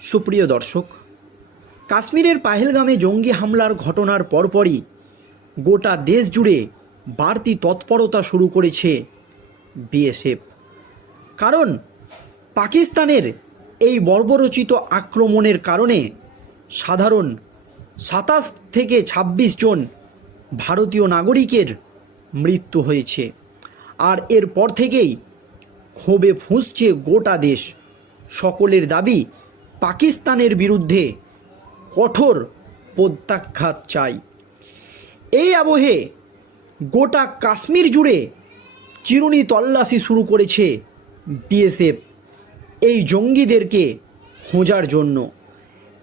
সুপ্রিয় দর্শক, কাশ্মীরের পাহেলগামে জঙ্গি হামলার ঘটনার পরপরই গোটা দেশ জুড়ে বাড়তি তৎপরতা শুরু করেছে বিএসএফ। কারণ পাকিস্তানের এই বর্বরচিত আক্রমণের কারণে সাধারণ সাতাশ থেকে ২৬ জন ভারতীয় নাগরিকের মৃত্যু হয়েছে। আর এরপর থেকেই ক্ষোভে ফুঁসছে গোটা দেশ। সকলের দাবি পাকিস্তানের বিরুদ্ধে কঠোর প্রত্যাখ্যাত চাই। এই আবহে গোটা কাশ্মীর জুড়ে চিরুনি তল্লাশি শুরু করেছে বিএসএফ। এই জঙ্গিদেরকে খোঁজার জন্য।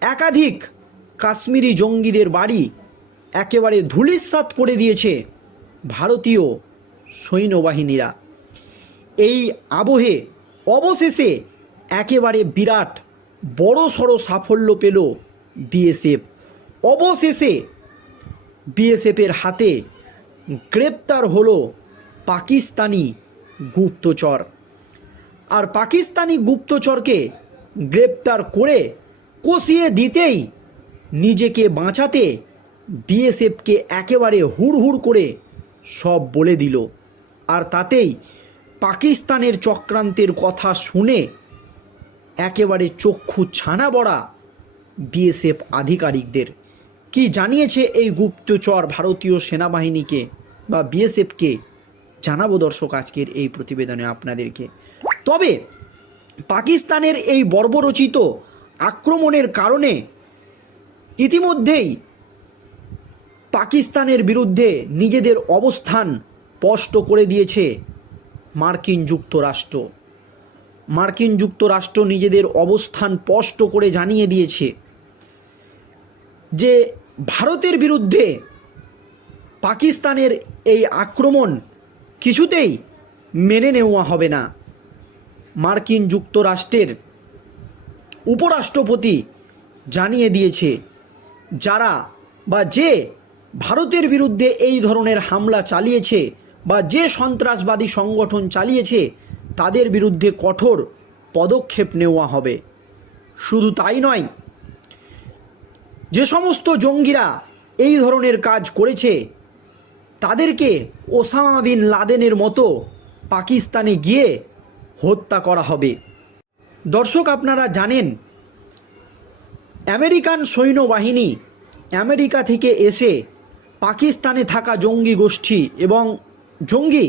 একাধিক কাশ্মীরি জঙ্গিদের বাড়ি একেবারে ধূলিসাৎ করে দিয়েছে ভারতীয় সৈন্যবাহিনীরা। এই আবহে অবশেষে একেবারে বিরাট বড় সড়ো সাফল্য পেল বিএসএফ। অবশেষে বিএসএফের হাতে গ্রেপ্তার হলো পাকিস্তানি গুপ্তচর। আর পাকিস্তানি গুপ্তচরকে গ্রেপ্তার করে কষিয়ে দিতেই নিজেকে বাঁচাতে বিএসএফকে একেবারে হুড় হুড় করে সব বলে দিল। আর তাতেই পাকিস্তানের চক্রান্তের কথা শুনে একেবারে চক্ষু ছানা বড়া বিএসএফ আধিকারিকদের। কি জানিয়েছে এই গুপ্তচর ভারতীয় সেনাবাহিনীকে বা বিএসএফকে? জানাব দর্শক আজকের এই প্রতিবেদনে আপনাদেরকে। তবে পাকিস্তানের এই বর্বরচিত আক্রমণের কারণে ইতিমধ্যেই পাকিস্তানের বিরুদ্ধে নিজেদের অবস্থান স্পষ্ট করে দিয়েছে মার্কিন যুক্তরাষ্ট্র। মার্কিন যুক্তরাষ্ট্র নিজেদের অবস্থান স্পষ্ট করে জানিয়ে দিয়েছে যে ভারতের বিরুদ্ধে পাকিস্তানের এই আক্রমণ কিছুতেই মেনে নেওয়া হবে না। মার্কিন যুক্তরাষ্ট্রের উপরাষ্ট্রপতি জানিয়ে দিয়েছে, যারা বা যে ভারতের বিরুদ্ধে এই ধরনের হামলা চালিয়েছে বা যে সন্ত্রাসবাদী সংগঠন চালিয়েছে তাদের বিরুদ্ধে কঠোর পদক্ষেপ নেওয়া হবে। শুধু তাই নয়, যে সমস্ত জঙ্গিরা এই ধরনের কাজ করেছে, তাদেরকে ওসামা বিন লাদেনের মতো পাকিস্তানে গিয়ে হত্যা করা হবে। দর্শক, আপনারা জানেন, আমেরিকান সৈন্যবাহিনী আমেরিকা থেকে এসে পাকিস্তানে থাকা জঙ্গি গোষ্ঠী এবং জঙ্গি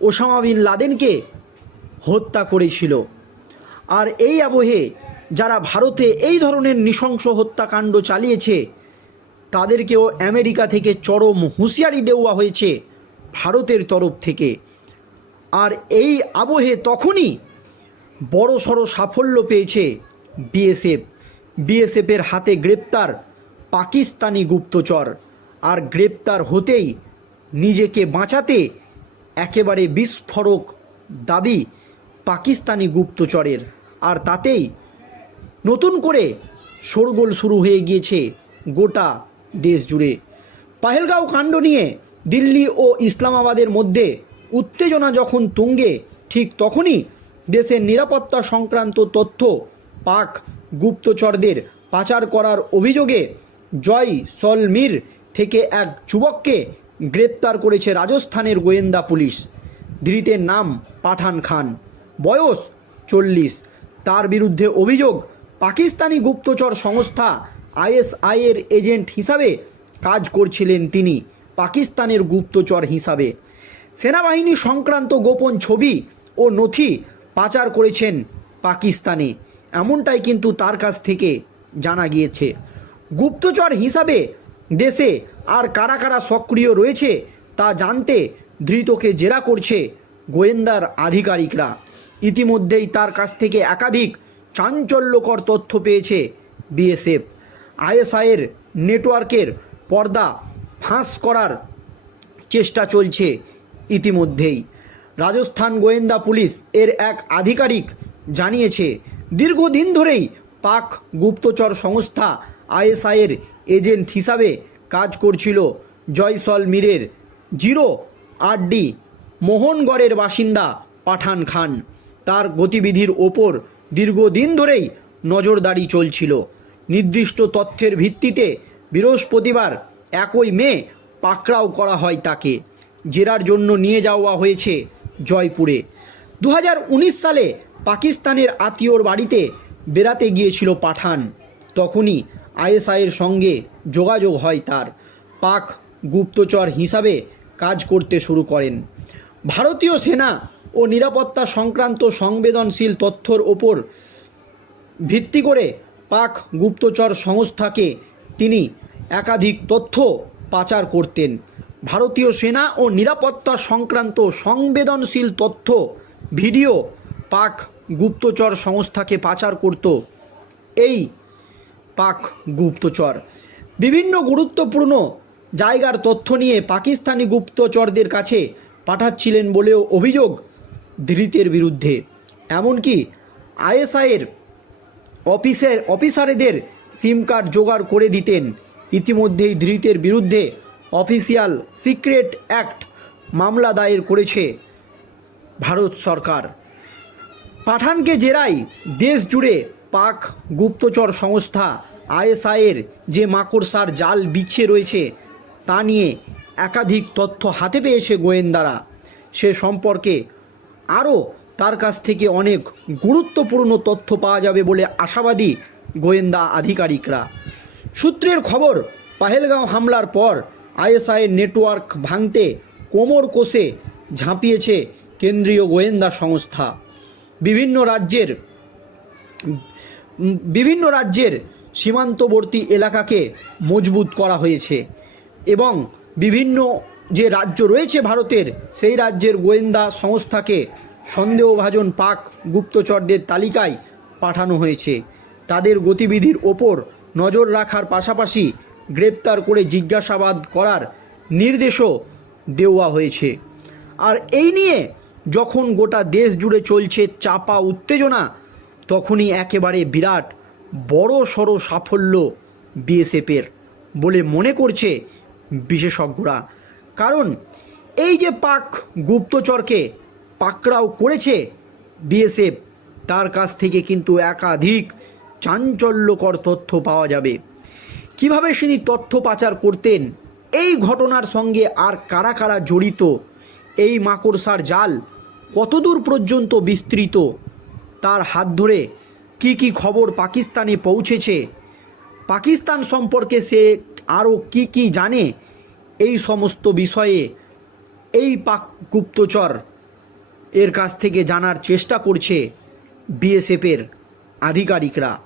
ওসামা বিন লাদেনকে হত্যা করেছিল। আর এই আবহে যারা ভারতে এই ধরনের নৃশংস হত্যাকাণ্ড চালিয়েছে, তাদেরকেও আমেরিকা থেকে চরম হুঁশিয়ারি দেওয়া হয়েছে ভারতের তরফ থেকে। আর এই আবহে তখনই বড় সড়ো সাফল্য পেয়েছে বিএসএফ। বিএসএফের হাতে গ্রেপ্তার পাকিস্তানি গুপ্তচর। আর গ্রেপ্তার হতেই নিজেকে বাঁচাতে একেবারে বিস্ফোরক দাবি পাকিস্তানি গুপ্তচরের। আর তাতেই নতুন করে শোরগোল শুরু হয়ে গিয়েছে গোটা দেশ জুড়ে। পাহেলগাঁও কাণ্ড নিয়ে দিল্লি ও ইসলামাবাদের মধ্যে উত্তেজনা যখন তুঙ্গে, ঠিক তখনই দেশের নিরাপত্তা সংক্রান্ত তথ্য পাক গুপ্তচরদের পাচার করার অভিযোগে জয় সলমির থেকে এক যুবককে গ্রেপ্তার করেছে রাজস্থানের গোয়েন্দা পুলিশ। ধৃতের নাম পাঠান খান। বয়স চল্লিশ। তার বিরুদ্ধে অভিযোগ, পাকিস্তানি গুপ্তচর সংস্থা আইএসআইয়ের এজেন্ট হিসাবে কাজ করছিলেন তিনি, পাকিস্তানের গুপ্তচর হিসাবে। সেনাবাহিনী সংক্রান্ত গোপন ছবি ও নথি পাচার করেছেন পাকিস্তানে। এমনটাই কিন্তু তার কাছ থেকে জানা গিয়েছে। গুপ্তচর হিসাবে দেশে আর কারা কারা সক্রিয় রয়েছে তা জানতে ধৃতকে জেরা করছে গোয়েন্দার আধিকারিকরা। ইতিমধ্যেই তার কাছ থেকে একাধিক চাঞ্চল্যকর তথ্য পেয়েছে বিএসএফ। আইএসআইয়ের নেটওয়ার্কের পর্দা ফাঁস করার চেষ্টা চলছে ইতিমধ্যেই। রাজস্থান গোয়েন্দা পুলিশ এর এক আধিকারিক জানিয়েছে, দীর্ঘদিন ধরেই পাক গুপ্তচর সংস্থা আইএসআইয়ের এজেন্ট হিসাবে কাজ করছিল জয়সল মীরের, জিরো আরডি, মোহনগড়ের বাসিন্দা পাঠান খান। তার গতিবিধির ওপর দীর্ঘদিন ধরেই নজরদারি চলছিল। নির্দিষ্ট তথ্যের ভিত্তিতে বৃহস্পতিবার একই মে পাকড়াও করা হয় তাকে। জেরার জন্য নিয়ে যাওয়া হয়েছে জয়পুরে। দু হাজার উনিশ সালে পাকিস্তানের আত্মীয়র বাড়িতে বেড়াতে গিয়েছিল পাঠান। তখনই আইএসআইয়ের সঙ্গে যোগাযোগ হয় তার। পাক গুপ্তচর হিসাবে কাজ করতে শুরু করেন। ভারতীয় সেনা ও নিরাপত্তা সংক্রান্ত সংবেদনশীল তথ্যর ওপর ভিত্তি করে পাক গুপ্তচর সংস্থাকে তিনি একাধিক তথ্য পাচার করতেন। ভারতীয় সেনা ও নিরাপত্তা সংক্রান্ত সংবেদনশীল তথ্য ভিডিও পাক গুপ্তচর সংস্থাকে পাচার করত। এই পাক গুপ্তচর। বিভিন্ন গুরুত্বপূর্ণ জায়গার তথ্য নিয়ে পাকিস্তানি গুপ্তচরদের কাছে পাঠাচ্ছিলেন বলেও অভিযোগ ধৃতের বিরুদ্ধে। এমনকি আইএসআইয়ের অফিসের অফিসারেদের সিম কার্ড জোগাড় করে দিতেন। ইতিমধ্যেই ধৃতের বিরুদ্ধে অফিসিয়াল সিক্রেট অ্যাক্ট মামলা দায়ের করেছে ভারত সরকার। পাঠানকে জেরাই দেশ জুড়ে পাক গুপ্তচর সংস্থা আইএসআইয়ের যে মাকড়সার জাল বিছিয়ে রয়েছে, তা নিয়ে একাধিক তথ্য হাতে পেয়েছে গোয়েন্দারা। সে সম্পর্কে আরও তার কাছ থেকে অনেক গুরুত্বপূর্ণ তথ্য পাওয়া যাবে বলে আশাবাদী গোয়েন্দা আধিকারিকরা। সূত্রের খবর, পাহেলগাঁও হামলার পর আইএসআইয়ের নেটওয়ার্ক ভাঙতে কোমর কোষে ঝাঁপিয়েছে কেন্দ্রীয় গোয়েন্দা সংস্থা। বিভিন্ন রাজ্যের বিভিন্ন রাজ্যের সীমান্তবর্তী এলাকাকে মজবুত করা হয়েছে এবং বিভিন্ন যে রাজ্য রয়েছে ভারতের, সেই রাজ্যের গোয়েন্দা সংস্থাকে সন্দেহভাজন পাক গুপ্তচরদের তালিকায় পাঠানো হয়েছে। তাদের গতিবিধির ওপর নজর রাখার পাশাপাশি গ্রেপ্তার করে জিজ্ঞাসাবাদ করার নির্দেশও দেওয়া হয়েছে। আর এই নিয়ে যখন গোটা দেশ জুড়ে চলছে চাপা উত্তেজনা, তখনই একেবারে বিরাট বড় সড়ো সাফল্য বিএসএফের বলে মনে করছে বিশেষজ্ঞরা। কারণ এই যে পাক গুপ্তচরকে পাকড়াও করেছে বিএসএফ তার কাছ থেকে কিন্তু একাধিক চাঞ্চল্যকর তথ্য পাওয়া যাবে। কীভাবে তিনি তথ্য পাচার করতেন, এই ঘটনার সঙ্গে আর কারা কারা জড়িত, এই মাকড়সার জাল কতদূর পর্যন্ত বিস্তৃত, তার হাত ধরে কি কি খবর পাকিস্তানে পৌঁছেছে, পাকিস্তান সম্পর্কে সে আরও কি কি জানে এই সমস্ত বিষয়ে এই পাক গুপ্তচর এর কাছ থেকে জানার চেষ্টা করছে বিএসএফের আধিকারিকরা।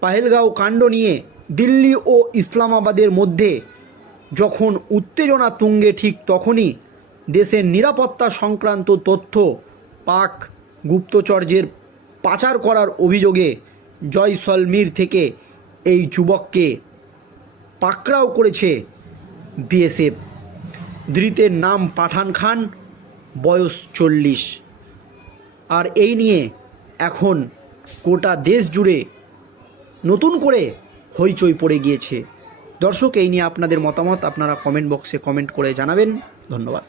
পাহেলগাঁও কাণ্ড নিয়ে দিল্লি ও ইসলামাবাদের মধ্যে যখন উত্তেজনা তুঙ্গে ঠিক তখনই দেশের নিরাপত্তা সংক্রান্ত তথ্য পাক গুপ্তচর্যের পাচার করার অভিযোগে জয়সলমীর থেকে এই যুবককে পাকড়াও করেছে বিএসএফ। ধৃতের নাম পাঠান খান, বয়স চল্লিশ। আর এই নিয়ে এখন গোটা দেশ জুড়ে নতুন করে হইচই পড়ে গিয়েছে। দর্শক, এই নিয়ে আপনাদের মতামত আপনারা কমেন্ট বক্সে কমেন্ট করে জানাবেন। ধন্যবাদ।